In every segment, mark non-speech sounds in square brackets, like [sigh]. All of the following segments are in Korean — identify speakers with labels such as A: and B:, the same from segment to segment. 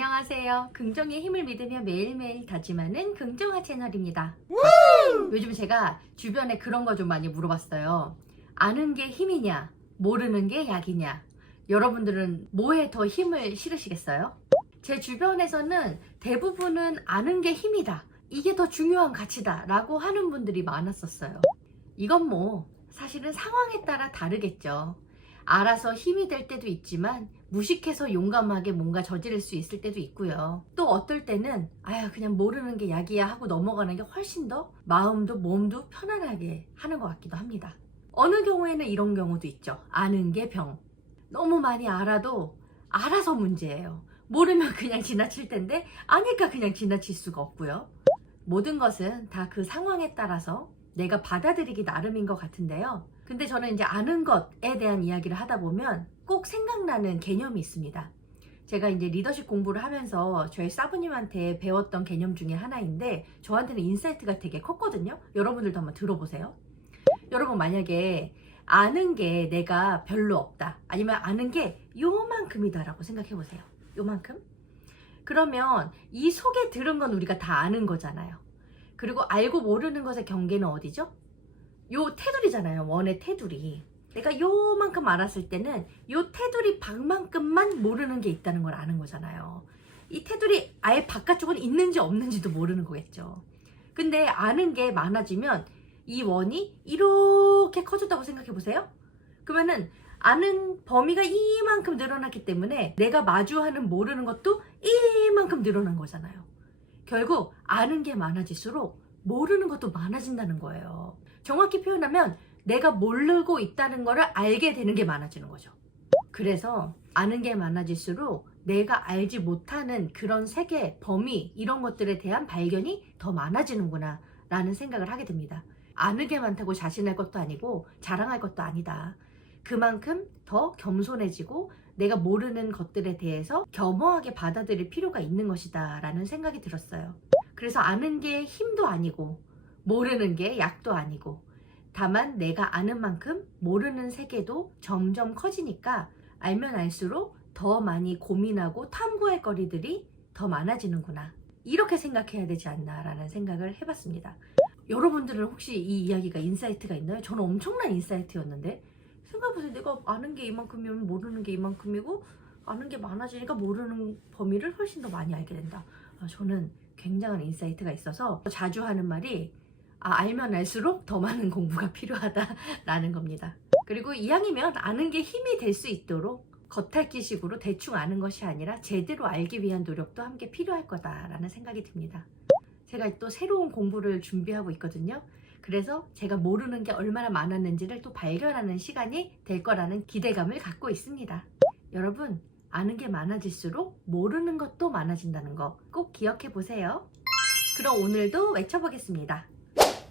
A: 안녕하세요. 긍정의 힘을 믿으며 매일매일 다짐하는 긍정화 채널입니다. 요즘 제가 주변에 그런 거 좀 많이 물어봤어요. 아는 게 힘이냐, 모르는 게 약이냐. 여러분들은 뭐에 더 힘을 실으시겠어요? 제 주변에서는 대부분은 아는 게 힘이다. 이게 더 중요한 가치다. 라고 하는 분들이 많았었어요. 이건 뭐, 사실은 상황에 따라 다르겠죠. 알아서 힘이 될 때도 있지만, 무식해서 용감하게 뭔가 저지를 수 있을 때도 있고요. 또 어떨 때는 아야 그냥 모르는 게 약이야 하고 넘어가는 게 훨씬 더 마음도 몸도 편안하게 하는 것 같기도 합니다. 어느 경우에는 이런 경우도 있죠. 아는 게 병. 너무 많이 알아도 알아서 문제예요. 모르면 그냥 지나칠 텐데 아니까 그냥 지나칠 수가 없고요. 모든 것은 다 그 상황에 따라서 내가 받아들이기 나름인 것 같은데요. 근데 저는 이제 아는 것에 대한 이야기를 하다 보면 꼭 생각나는 개념이 있습니다. 제가 이제 리더십 공부를 하면서 저희 사부님한테 배웠던 개념 중에 하나인데 저한테는 인사이트가 되게 컸거든요. 여러분들도 한번 들어보세요. 여러분 만약에 아는 게 내가 별로 없다. 아니면 아는 게 요만큼이다라고 생각해 보세요. 요만큼? 그러면 이 속에 들은 건 우리가 다 아는 거잖아요. 그리고 알고 모르는 것의 경계는 어디죠? 요 테두리잖아요. 원의 테두리. 내가 요만큼 알았을 때는 요 테두리 밖만큼만 모르는 게 있다는 걸 아는 거잖아요. 이 테두리 아예 바깥쪽은 있는지 없는지도 모르는 거겠죠. 근데 아는 게 많아지면 이 원이 이렇게 커졌다고 생각해 보세요. 그러면은 아는 범위가 이만큼 늘어났기 때문에 내가 마주하는 모르는 것도 이만큼 늘어난 거잖아요. 결국 아는 게 많아질수록 모르는 것도 많아진다는 거예요. 정확히 표현하면 내가 모르고 있다는 거를 알게 되는 게 많아지는 거죠. 그래서 아는 게 많아질수록 내가 알지 못하는 그런 세계, 범위, 이런 것들에 대한 발견이 더 많아지는구나 라는 생각을 하게 됩니다. 아는 게 많다고 자신할 것도 아니고 자랑할 것도 아니다. 그만큼 더 겸손해지고 내가 모르는 것들에 대해서 겸허하게 받아들일 필요가 있는 것이다 라는 생각이 들었어요. 그래서 아는 게 힘도 아니고 모르는 게 약도 아니고 다만 내가 아는 만큼 모르는 세계도 점점 커지니까 알면 알수록 더 많이 고민하고 탐구할 거리들이 더 많아지는구나. 이렇게 생각해야 되지 않나라는 생각을 해봤습니다. 여러분들은 혹시 이 이야기가 인사이트가 있나요? 저는 엄청난 인사이트였는데 생각해보세요. 내가 아는 게 이만큼이면 모르는 게 이만큼이고 아는 게 많아지니까 모르는 범위를 훨씬 더 많이 알게 된다. 아, 저는 굉장한 인사이트가 있어서 자주 하는 말이 아, 알면 알수록 더 많은 공부가 [laughs] 필요하다라는 겁니다. 그리고 이왕이면 아는 게 힘이 될 수 있도록 겉핥기식으로 대충 아는 것이 아니라 제대로 알기 위한 노력도 함께 필요할 거다라는 생각이 듭니다. 제가 또 새로운 공부를 준비하고 있거든요. 그래서 제가 모르는 게 얼마나 많았는지를 또 발견하는 시간이 될 거라는 기대감을 갖고 있습니다. 여러분, 아는 게 많아질수록 모르는 것도 많아진다는 거 꼭 기억해 보세요. 그럼 오늘도 외쳐보겠습니다.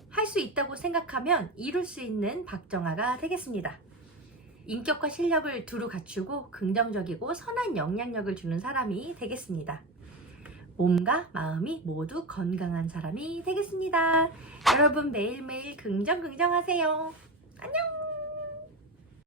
A: 할 수 있다고 생각하면 이룰 수 있는 박정아가 되겠습니다. 인격과 실력을 두루 갖추고 긍정적이고 선한 영향력을 주는 사람이 되겠습니다. 몸과 마음이 모두 건강한 사람이 되겠습니다. 여러분 매일매일 긍정 긍정하세요. 안녕!